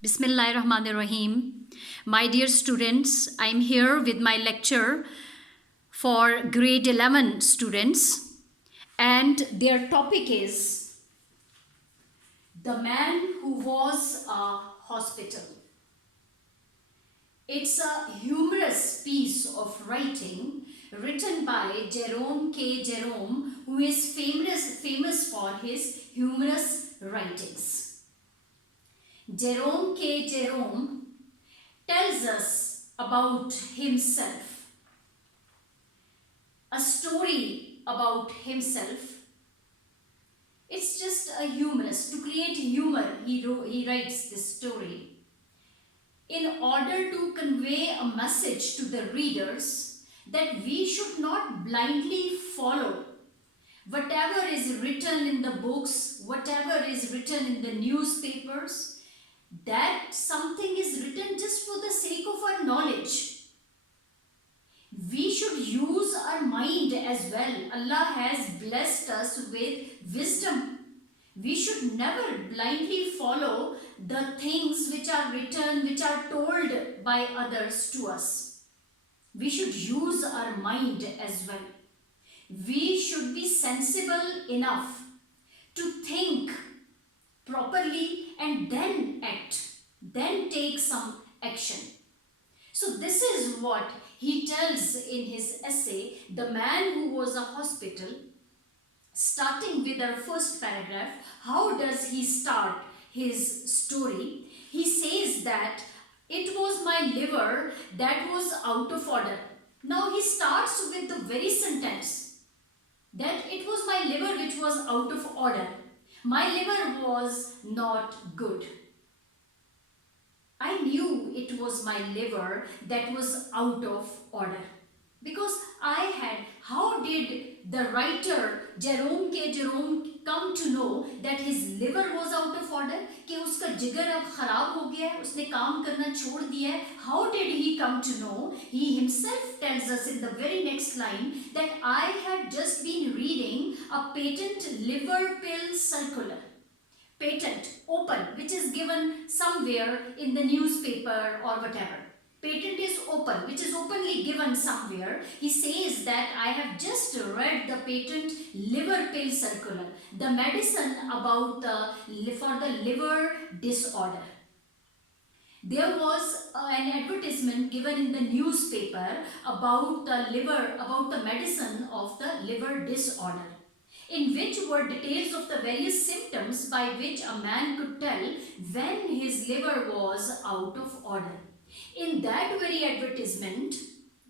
Bismillahirrahmanirrahim. My dear students, I am here with my lecture for grade 11 students, and their topic is The Man Who Was a Hospital. It's a humorous piece of writing written by Jerome K Jerome, who is famous for his humorous writings. Jerome K. Jerome tells us about himself, a story about himself. It's just a humorous. To create humor, he writes this story. In order to convey a message to the readers that we should not blindly follow whatever is written in the books, whatever is written in the newspapers, that something is written just for the sake of our knowledge. We should use our mind as well. Allah has blessed us with wisdom. We should never blindly follow the things which are written, which are told by others to us. We should use our mind as well. We should be sensible enough to think properly and then act, then take some action. So this is what he tells in his essay, The Man Who Was a Hospital. Starting with our first paragraph, how does he start his story? He says that it was my liver that was out of order. Now he starts with the very sentence that it was my liver which was out of order. My liver was not good. I knew it was my liver that was out of order. Because how did the writer Jerome K. Jerome come to know that his liver was out of order? कि उसका जिगर अब खराब हो गया है, उसने काम करना छोड़ दिया है. How did he come to know? He himself tells us in the very next line that I had just been reading a patent liver pill circular. Patent, open, which is given somewhere in the newspaper or whatever. Patent is open, which is openly given somewhere. He says that I have just read the patent liver pill circular, the medicine about for the liver disorder. There was an advertisement given in the newspaper about the medicine of the liver disorder, in which were details of the various symptoms by which a man could tell when his liver was out of order. In that very advertisement,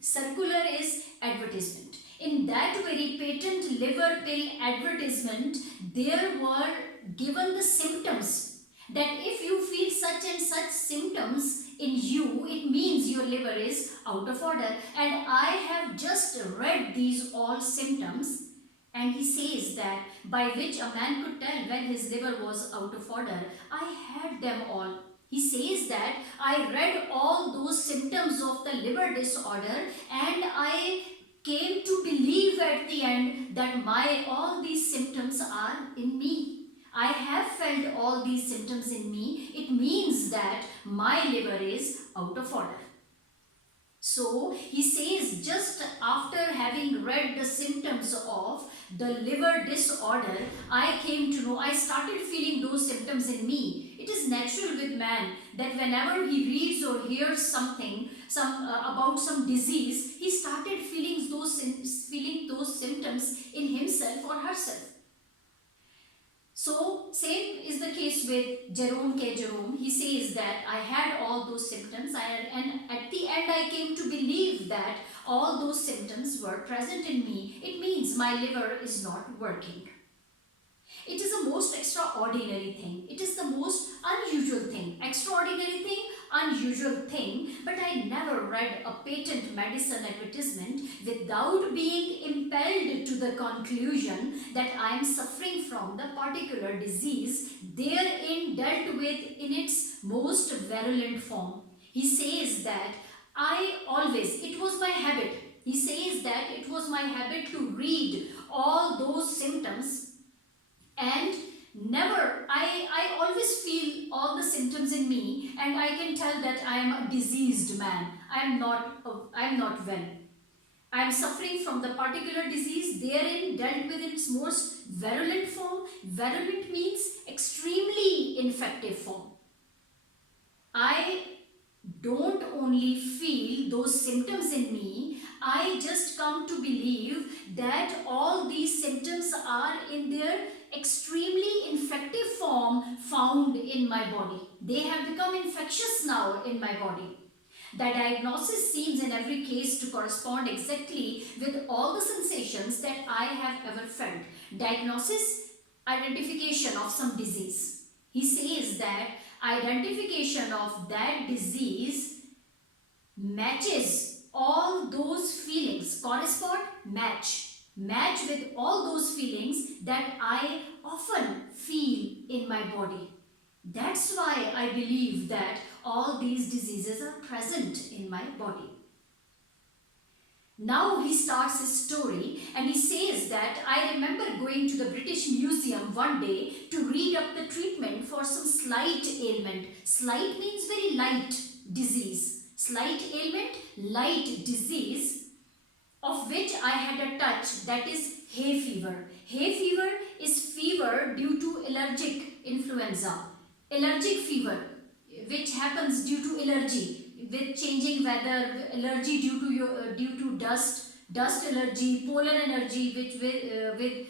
circular is advertisement. In that very patent liver pill advertisement, there were given the symptoms that if you feel such and such symptoms in you, it means your liver is out of order. And I have just read these all symptoms. And he says that by which a man could tell when his liver was out of order. I had them all. He says that I read all those symptoms of the liver disorder and I came to believe at the end that all these symptoms are in me. I have felt all these symptoms in me. It means that my liver is out of order. So he says just after having read the symptoms of the liver disorder, I came to know, I started feeling those symptoms in me. It is natural with man that whenever he reads or hears something about some disease, he started feeling those symptoms in himself or herself. So, same is the case with Jerome K. Jerome. He says that I had all those symptoms and at the end I came to believe that all those symptoms were present in me. It means my liver is not working. It is the most extraordinary thing. It is the most unusual thing. Extraordinary thing, unusual thing. But I never read a patent medicine advertisement without being impelled to the conclusion that I am suffering from the particular disease therein dealt with in its most virulent form. He says that it was my habit. He says that it was my habit to read all those symptoms and I always feel all the symptoms in me and and I can tell that I am a diseased man. I am not well. I am suffering from the particular disease therein dealt with in its most virulent form. Virulent means extremely infective form. I don't only feel those symptoms in me, I just come to believe that all these symptoms are in their extremely infective form found in my body. They have become infectious now in my body. The diagnosis seems in every case to correspond exactly with all the sensations that I have ever felt. Diagnosis, identification of some disease. He says that identification of that disease matches all those feelings, correspond, match with all those feelings that I often feel in my body. That's why I believe that all these diseases are present in my body. Now he starts his story and he says that I remember going to the British Museum one day to read up the treatment for some slight ailment. Slight means very light disease. Slight ailment, light disease, of which I had a touch, that is hay fever. Hay fever is fever due to allergic influenza. Allergic fever, which happens due to allergy, with changing weather, allergy due to dust allergy, polar allergy, which with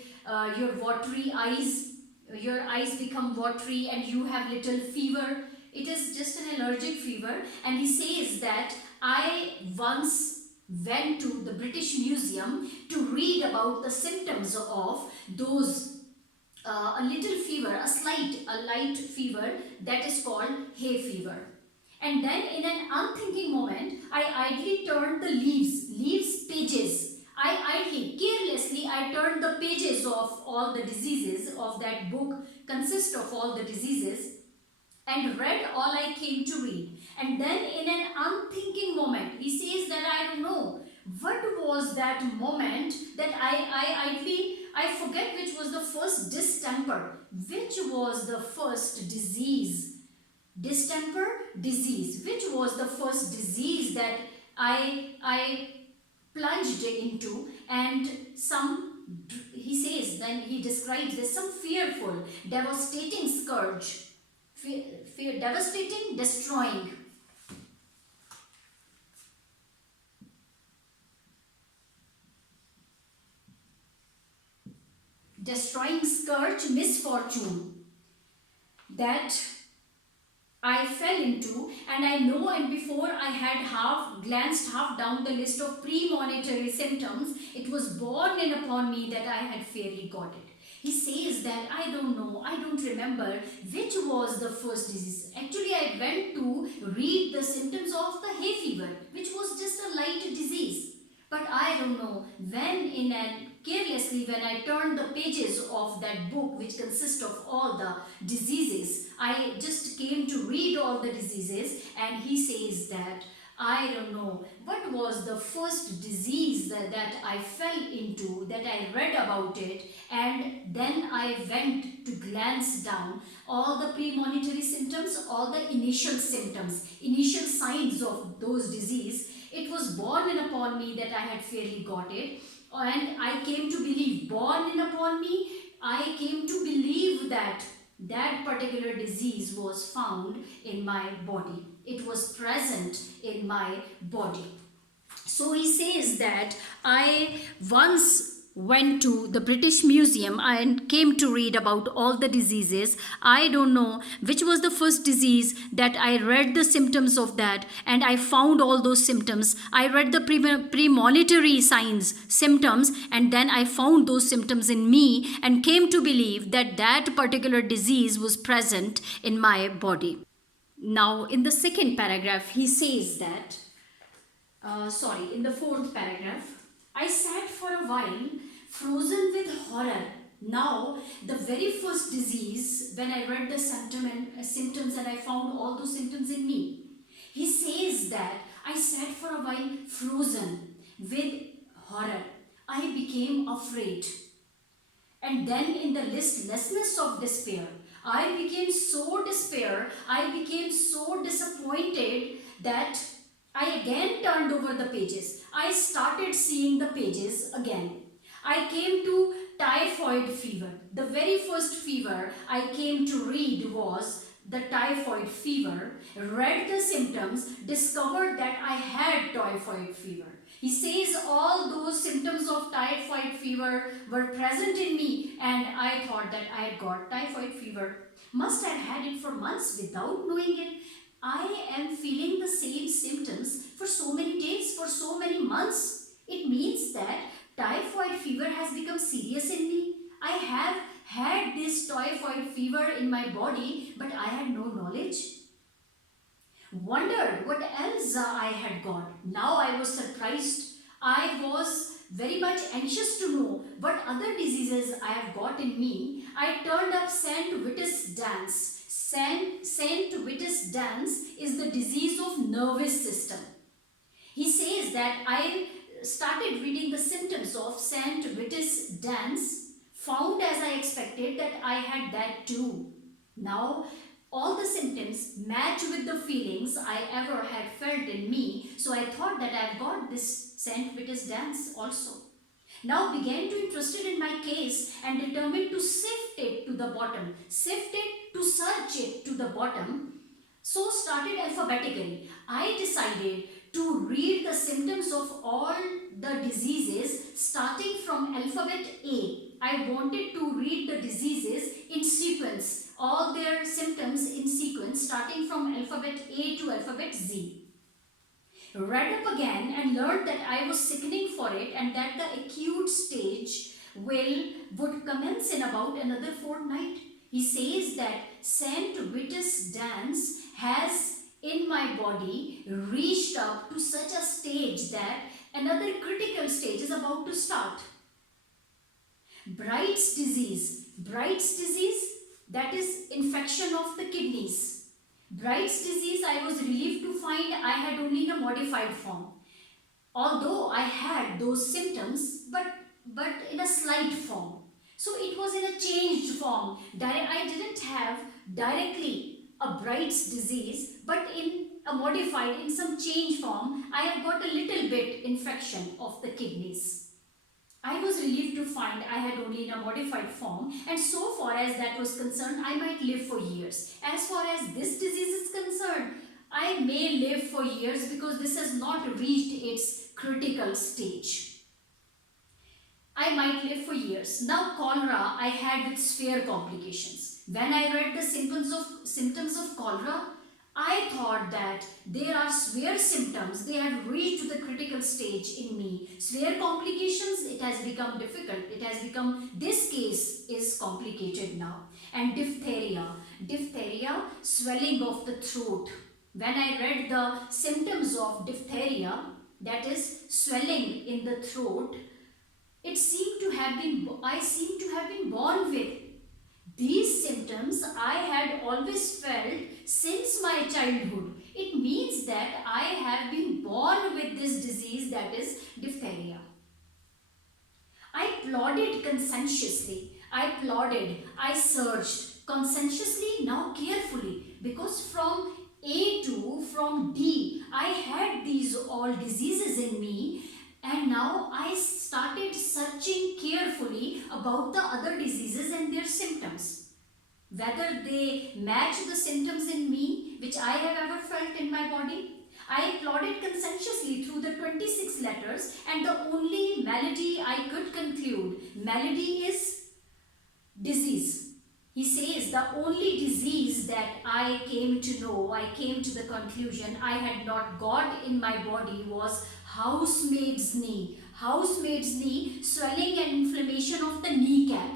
your watery eyes, your eyes become watery and you have little fever. It is just an allergic fever, and he says that I once went to the British Museum to read about the symptoms of those a little fever, a light fever that is called hay fever. And then in an unthinking moment, I idly turned the leaves pages. I idly, carelessly, I turned the pages of all the diseases of that book, consist of all the diseases, and read all I came to read. And then in an unthinking moment, he says that I don't know what was that moment that I forget which was the first distemper, which was the first disease. Distemper, disease. Which was the first disease that I plunged into, and he says, then he describes this, some fearful, devastating scourge. Devastating, destroying. Destroying scourge, misfortune that I fell into, and I know, and before I had glanced half down the list of premonitory symptoms, it was borne in upon me that I had fairly got it. He says that I don't know, I don't remember which was the first disease. Actually, I went to read the symptoms of the hay fever, which was just a light disease. But I don't know when carelessly when I turned the pages of that book, which consists of all the diseases, I just came to read all the diseases, and he says that I don't know what was the first disease that I fell into, that I read about it, and then I went to glance down all the premonitory symptoms, all the initial symptoms, initial signs of those disease. It was borne in upon me that I had fairly got it, and I came to believe, borne in upon me, I came to believe that that particular disease was found in my body. It was present in my body. So he says that I once went to the British Museum and came to read about all the diseases. I don't know which was the first disease that I read the symptoms of that, and I found all those symptoms. I read the premonitory signs, symptoms, and then I found those symptoms in me and came to believe that that particular disease was present in my body. Now, in the second paragraph, he says that, in the fourth paragraph, I sat for a while, frozen with horror. Now, the very first disease, when I read the symptoms and I found all those symptoms in me, he says that I sat for a while, frozen with horror. I became afraid. And then in the listlessness of despair, I became so despair, I became so disappointed that I again turned over the pages. I started seeing the pages again. I came to typhoid fever. The very first fever I came to read was the typhoid fever, read the symptoms, discovered that I had typhoid fever. He says all those symptoms of typhoid fever were present in me, and I thought that I had got typhoid fever. Must have had it for months without knowing it. I am feeling the same symptoms for so many days, for so many months. It means that typhoid fever has become serious in me. I have had this typhoid fever in my body, but I had no knowledge. Wondered what else I had got. Now I was surprised. I was very much anxious to know what other diseases I have got in me. I turned up Saint Vitus dance. Saint Vitus dance is the disease of nervous system. He says that I started reading the symptoms of Saint Vitus dance, found as I expected that I had that too. Now all the symptoms match with the feelings I ever had felt in me, so I thought that I've got this Saint Vitus dance also. Now began to interested in my case and determined to sift it to the bottom, sift it to search it to the bottom. So started alphabetically. I decided to read the symptoms of all the diseases starting from alphabet A. I wanted to read the diseases in sequence, all their symptoms in sequence starting from alphabet A to alphabet Z. Read up again and learned that I was sickening for it and that the acute stage would commence in about another fortnight. He says that Saint Vitus dance has in my body reached up to such a stage that another critical stage is about to start. Bright's disease, that is infection of the kidneys. Bright's disease, I was relieved to find I had only in a modified form. Although I had those symptoms, but in a slight form. So it was in a changed form. I didn't have directly a Bright's disease, but in a modified, in some change form, I have got a little bit infection of the kidneys. I was relieved to find I had only in a modified form, and so far as that was concerned, I might live for years. As far as this disease is concerned, I may live for years because this has not reached its critical stage. I might live for years. Now cholera I had with severe complications. When I read the symptoms of cholera, I thought that there are severe symptoms, they have reached to the critical stage in me. Severe complications, it has become difficult. It has become, this case is complicated now. And diphtheria, swelling of the throat. When I read the symptoms of diphtheria, that is swelling in the throat, I seem to have been born with. These symptoms I had always felt since my childhood. It means that I have been born with this disease, that is diphtheria. I plodded conscientiously. I searched conscientiously, now carefully, because from A to from D, I had these all diseases in me. And now I started searching carefully about the other diseases and their symptoms. Whether they match the symptoms in me which I have ever felt in my body. I plodded conscientiously through the 26 letters, and the only malady I could conclude, malady is disease. He says the only disease that I came to know, I came to the conclusion I had not got in my body was housemaid's knee. Housemaid's knee, swelling and inflammation of the kneecap.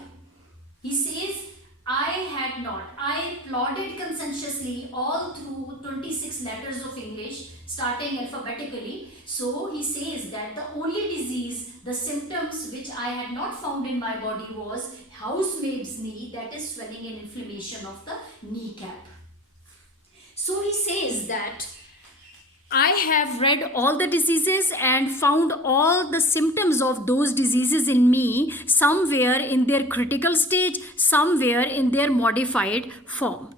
He says, I plodded conscientiously all through 26 letters of English, starting alphabetically. So he says that the only disease, the symptoms which I had not found in my body was housemaid's knee, that is swelling and inflammation of the kneecap. So he says that I have read all the diseases and found all the symptoms of those diseases in me, somewhere in their critical stage, somewhere in their modified form.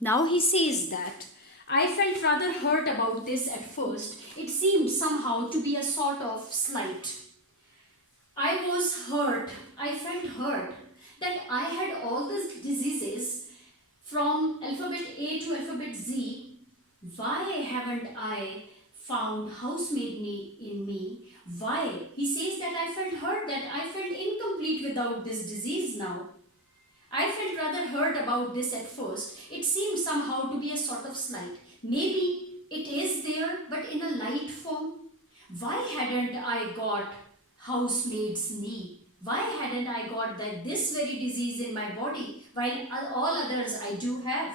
Now he says that I felt rather hurt about this at first. It seemed somehow to be a sort of slight. I was hurt, I felt hurt that I had all these diseases from alphabet A to alphabet Z. Why haven't I found housemaid in me? Why? He says that I felt hurt, that I felt incomplete without this disease now. I felt rather hurt about this at first. It seemed somehow to be a sort of slight. Maybe it is there, but in a light form. Why hadn't I got housemaid's knee? Why hadn't I got this very disease in my body while all others I do have?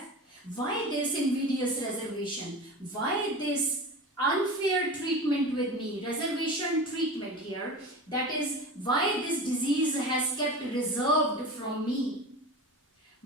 Why this invidious reservation? Why this unfair treatment with me? Reservation treatment here. That is why this disease has kept reserved from me.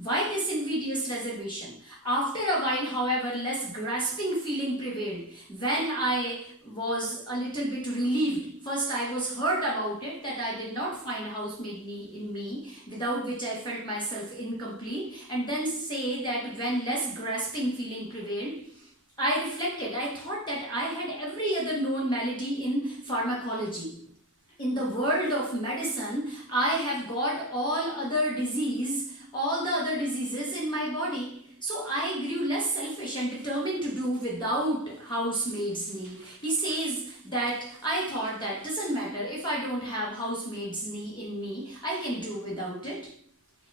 Why this invidious reservation? After a while, however, less grasping feeling prevailed. When I was a little bit relieved, first I was hurt about it that I did not find housemaid in me, without which I felt myself incomplete, and then say that when less grasping feeling prevailed, I reflected, I thought that I had every other known malady in pharmacology. In the world of medicine, I have got all the other diseases in my body. So I grew less selfish and determined to do without housemaid's knee. He says that I thought that doesn't matter if I don't have housemaid's knee in me, I can do without it.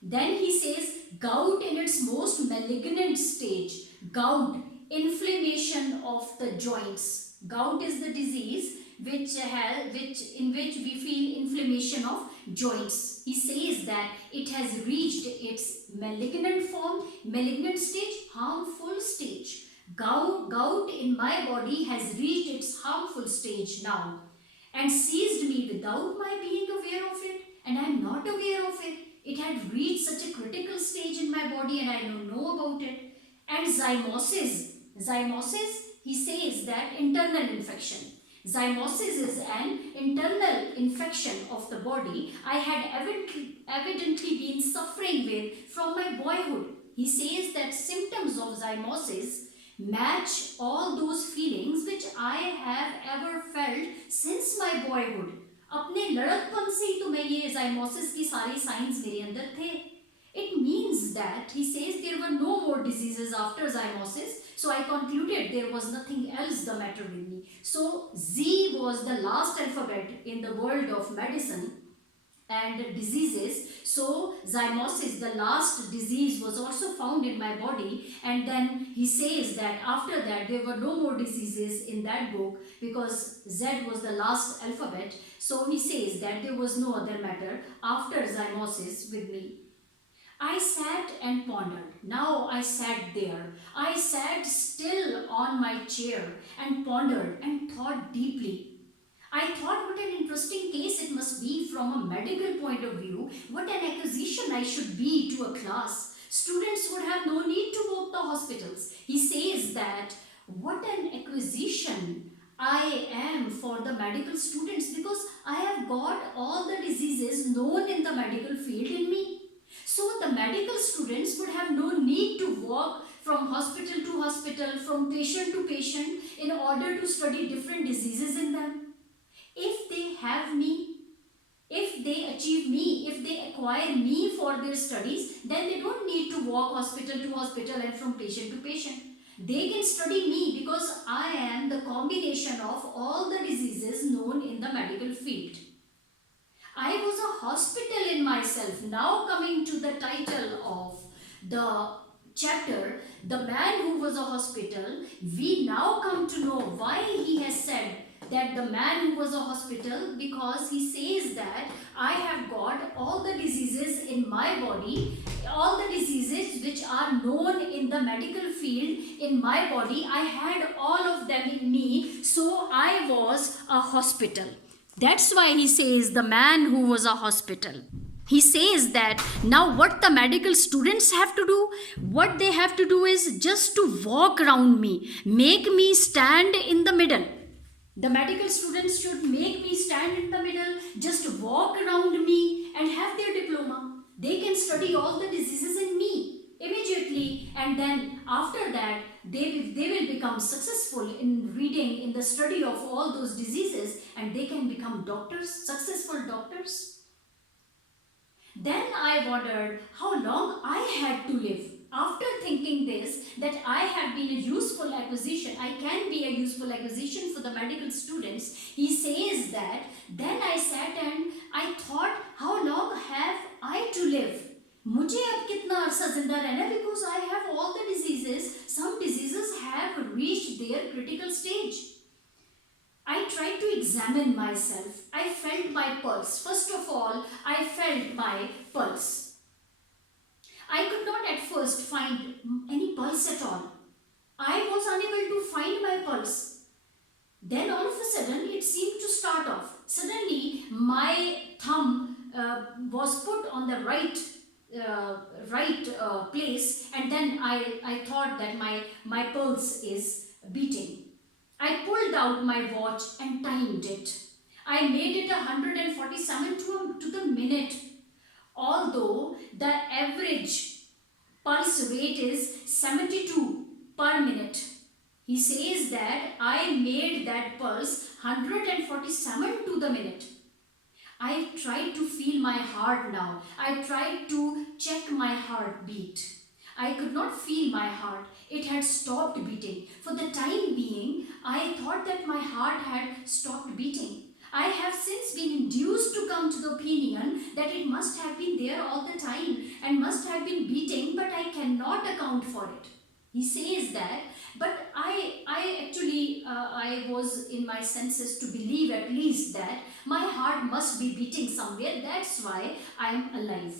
Then he says gout in its most malignant stage. Gout, inflammation of the joints. Gout is the disease in which we feel inflammation of joints. He says that it has reached its malignant form, malignant stage, harmful stage. Gout in my body has reached its harmful stage now and seized me without my being aware of it, and I am not aware of it. It had reached such a critical stage in my body and I don't know about it. And zymosis, he says that internal infection. Zymosis is an internal infection of the body I had evidently been suffering with from my boyhood. He says that symptoms of zymosis match all those feelings which I have ever felt since my boyhood. अपने लड़कपन से ही तो मैं ये zymosis की सारी signs मेरे अंदर थे. It means that he says there were no more diseases after zymosis. So I concluded there was nothing else the matter with me. So Z was the last alphabet in the world of medicine and diseases. So zymosis, the last disease, was also found in my body. And then he says that after that there were no more diseases in that book because Z was the last alphabet. So he says that there was no other matter after zymosis with me. I sat and pondered. Now I sat there. I sat still on my chair and pondered and thought deeply. I thought what an interesting case it must be from a medical point of view, what an acquisition I should be to a class. Students would have no need to go to the hospitals. He says that what an acquisition I am for the medical students because I have got all the diseases known in the medical field in me. So the medical students would have no need to walk from hospital to hospital, from patient to patient in order to study different diseases in them. If they have me, if they achieve me, if they acquire me for their studies, then they don't need to walk hospital to hospital and from patient to patient. They can study me because I am the combination of all the diseases known in the medical field. I was a hospital in myself. Now coming to the title of the chapter, the man who was a hospital, we now come to know why he has said that the man who was a hospital, because he says that I have got all the diseases in my body, all the diseases which are known in the medical field in my body, I had all of them in me, so I was a hospital. That's why he says the man who was a hospital. He says that now what the medical students have to do, what they have to do is just to walk around me, make me stand in the middle. The medical students should make me stand in the middle, just walk around me and have their diploma. They can study all the diseases in me immediately, and then after that they will become successful in reading, in the study of all those diseases, and they can become doctors, successful doctors. Then I wondered how long I had to live. After thinking this, that I have been a useful acquisition, I can be a useful acquisition for the medical students, he says that, then I sat and I thought, how long have I to live? मुझे अब कितना अरसा जिंदा रहना, because I have all the diseases. Some diseases have reached their critical stage. I tried to examine myself. I felt my pulse. First of all, I felt my pulse. I could not at first find any pulse at all. I was unable to find my pulse. Then all of a sudden, it seemed to start off. Suddenly, my thumb was put on the right place, and then I thought that my pulse is beating. I pulled out my watch and timed it. I made it 147 to the minute, although the average pulse rate is 72 per minute. He says that I made that pulse 147 to the minute. I tried to feel my heart now. I tried to check my heartbeat. I could not feel my heart. It had stopped beating. For the time being, I thought that my heart had stopped beating. I have since been induced to come to the opinion that it must have been there all the time and must have been beating, but I cannot account for it. He says that, but I was in my senses to believe at least that my heart must be beating somewhere. That's why I am alive.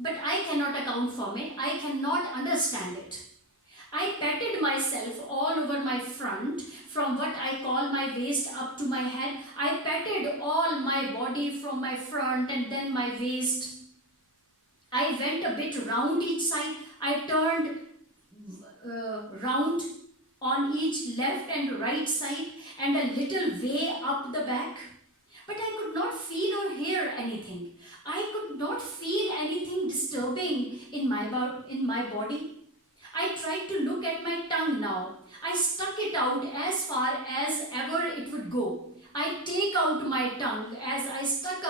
But I cannot account for it. I cannot understand it. I patted myself all over my front, from what I call my waist up to my head. I patted all my body from my front and then my waist. I went a bit round each side. I turned round on each left and right side and a little way up the back. But I could not feel or hear anything. I could not feel anything disturbing in my body. I tried to look at my tongue now. I stuck it out as far as ever it would go. I take out my tongue as I stuck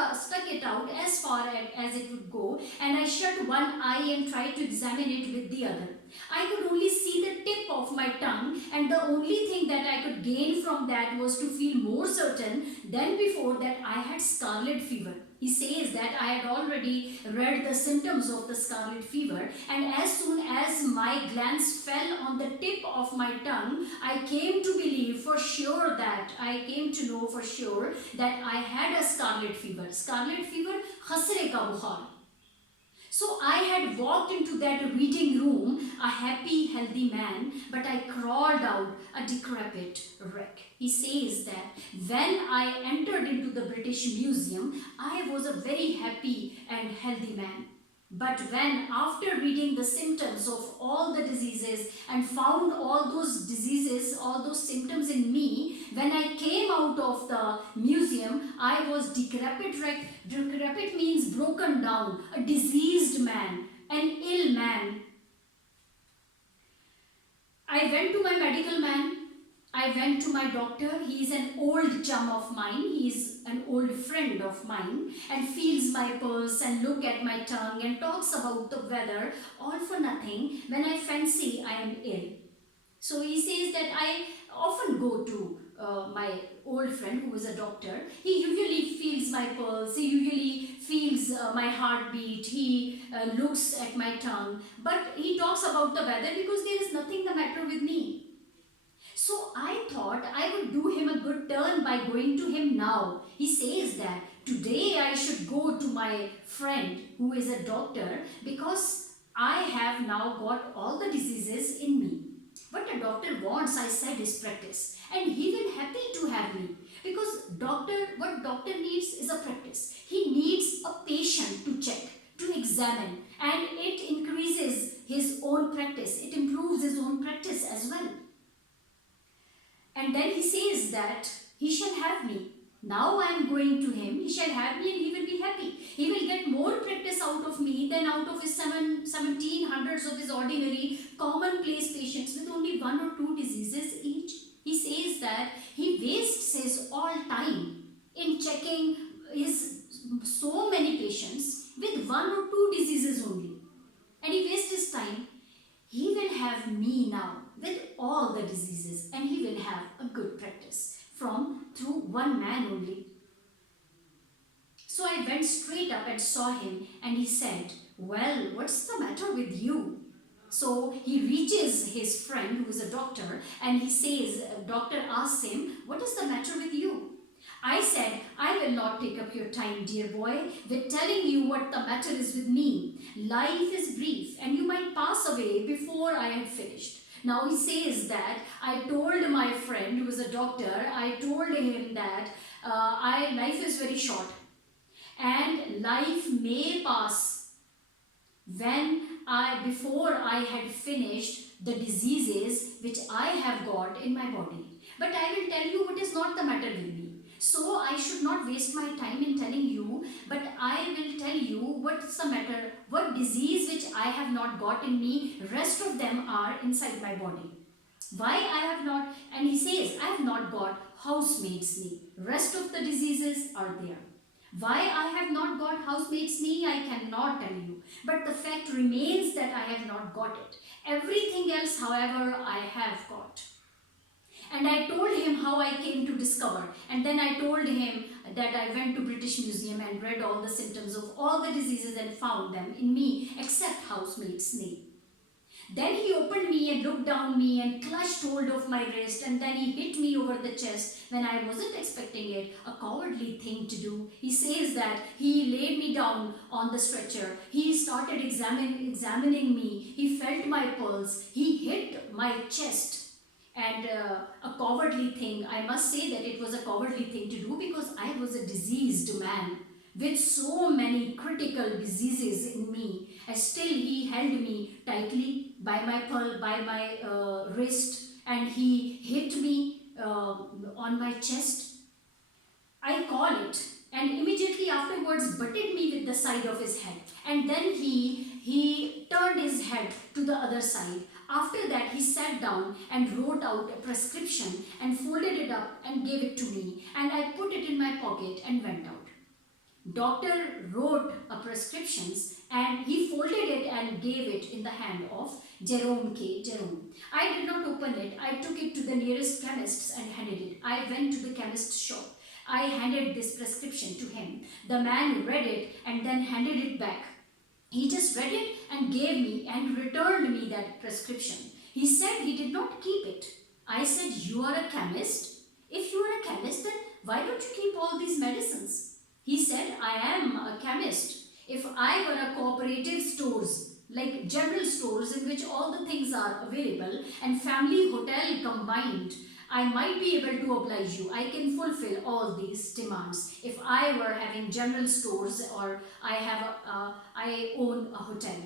it out as far as it would go, and I shut one eye and tried to examine it with the other. I could only see the tip of my tongue, and the only thing that I could gain from that was to feel more certain than before that I had scarlet fever. He says that I had already read the symptoms of the scarlet fever, and as soon as my glance fell on the tip of my tongue, I came to believe for sure that, I came to know for sure that I had a scarlet fever. Scarlet fever, khasre ka bukhar. So I had walked into that reading room, a happy, healthy man, but I crawled out a decrepit wreck. He says that when I entered into the British Museum, I was a very happy and healthy man. But when, after reading the symptoms of all the diseases and found all those diseases, all those symptoms in me, when I came out of the museum, I was decrepit. Decrepit means broken down, a diseased man, an ill man. I went to my medical man. I went to my doctor. He is an old chum of mine. He is an old friend of mine, and feels my pulse and look at my tongue and talks about the weather, all for nothing when I fancy I am ill. So he says that I often go to my old friend who is a doctor. He usually feels my pulse. He usually feels my heartbeat. He looks at my tongue. But he talks about the weather because there is nothing the matter with me. So I thought I would do him a good turn by going to him now. He says that today I should go to my friend who is a doctor because I have now got all the diseases in me. What a doctor wants, I said, is practice. And he will happy to have me. Because what doctor needs is a practice. He needs a patient to check, to examine. And it increases his own practice. It improves his own practice as well. And then he says that he shall have me. Now I am going to him. He shall have me and he will be happy. He will get more practice out of me than out of his 1700s of his ordinary commonplace patients with only one or two diseases each. He says that he wastes his all time in checking his so many patients with one or two diseases only. And he wastes his time. He will have me now with all the diseases, and he will have a good practice from through one man only. So I went straight up and saw him, and he said, "Well, what's the matter with you?" So he reaches his friend who is a doctor, and he says, doctor asks him, "What is the matter with you?" I said, "I will not take up your time, dear boy, with telling you what the matter is with me. Life is brief, and you might pass away before I had finished." Now he says that I told my friend who was a doctor, I told him that life is very short, and life may pass when before I had finished the diseases which I have got in my body. But I will tell you what is not the matter with me. So I should not waste my time in telling you, but I will tell you what's the matter, what disease which I have not got in me, rest of them are inside my body. Why I have not, and he says, I have not got housemaid's knee. Rest of the diseases are there. Why I have not got housemaid's knee, I cannot tell you. But the fact remains that I have not got it. Everything else, however, I have got. And I told him how I came to discover. And then I told him that I went to British Museum and read all the symptoms of all the diseases and found them in me except housemaid's knee. Then he opened me and looked down me and clutched hold of my wrist, and then he hit me over the chest when I wasn't expecting it, a cowardly thing to do. He says that he laid me down on the stretcher. He started examining me. He felt my pulse. He hit my chest. And a cowardly thing, I must say that it was a cowardly thing to do because I was a diseased man with so many critical diseases in me. And still he held me tightly by my wrist, and he hit me on my chest. I call it, and immediately afterwards butted me with the side of his head. And then he turned his head to the other side. After that, he sat down and wrote out a prescription and folded it up and gave it to me. And I put it in my pocket and went out. Doctor wrote a prescriptions and he folded it and gave it in the hand of Jerome K Jerome. I did not open it. I took it to the nearest chemist's and handed it. I went to the chemist's shop. I handed this prescription to him. The man read it and then handed it back. He just read it and gave me and returned me that prescription. He said he did not keep it. I said, "You are a chemist? If you are a chemist, then why don't you keep all these medicines?" He said, "I am a chemist. If I were a cooperative stores, like general stores in which all the things are available and family hotel combined, I might be able to oblige you. I can fulfill all these demands. If I were having general stores or I own a hotel.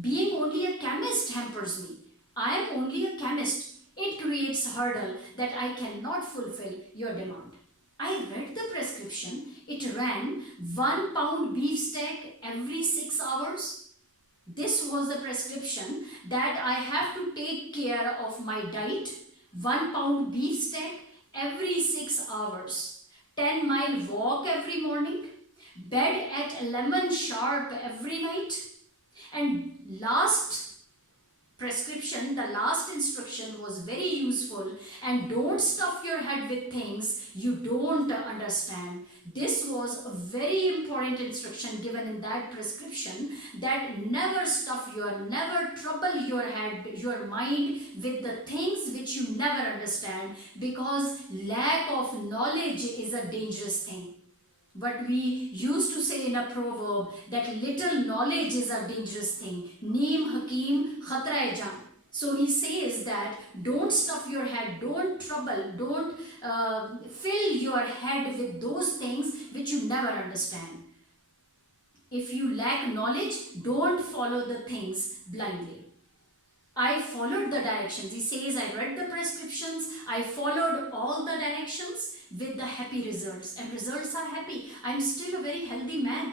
Being only a chemist hampers me. I am only a chemist. It creates a hurdle that I cannot fulfill your demand." I read the prescription. It ran 1 pound beef steak every 6 hours. This was the prescription that I have to take care of my diet. 1 pound beef steak every 6 hours. 10-mile walk every morning. Bed at 11 sharp every night. And last prescription, the last instruction was very useful, and don't stuff your head with things you don't understand. This was a very important instruction given in that prescription, that never trouble your head, your mind with the things which you never understand, because lack of knowledge is a dangerous thing. But we used to say in a proverb that little knowledge is a dangerous thing. Neem Hakim Khatra Jaan. So he says that don't stuff your head, don't fill your head with those things which you never understand. If you lack knowledge, don't follow the things blindly. I followed the directions. He says I read the prescriptions, I followed all the directions with the happy results, and results are happy. I'm still a very healthy man.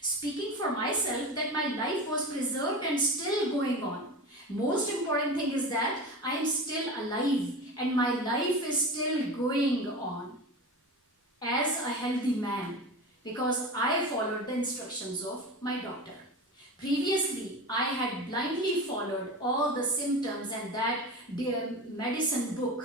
Speaking for myself that my life was preserved and still going on. Most important thing is that I am still alive and my life is still going on as a healthy man because I followed the instructions of my doctor. Previously, I had blindly followed all the symptoms and that medicine book,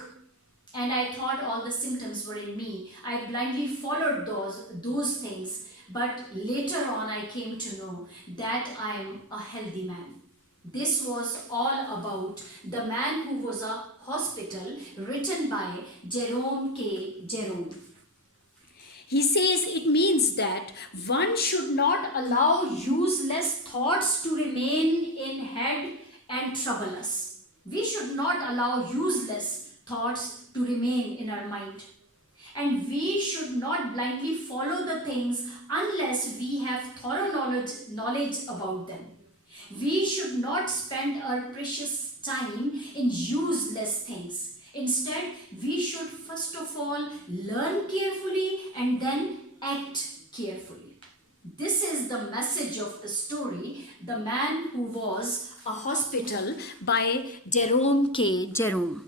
and I thought all the symptoms were in me. I blindly followed those things, but later on I came to know that I am a healthy man. This was all about The Man Who Was a Hospital, written by Jerome K. Jerome. He says it means that one should not allow useless thoughts to remain in head and trouble us. We should not allow useless thoughts to remain in our mind. And we should not blindly follow the things unless we have thorough knowledge about them. We should not spend our precious time in useless things. Instead, we should first of all learn carefully and then act carefully. This is the message of the story, The Man Who Was a Hospital by Jerome K. Jerome.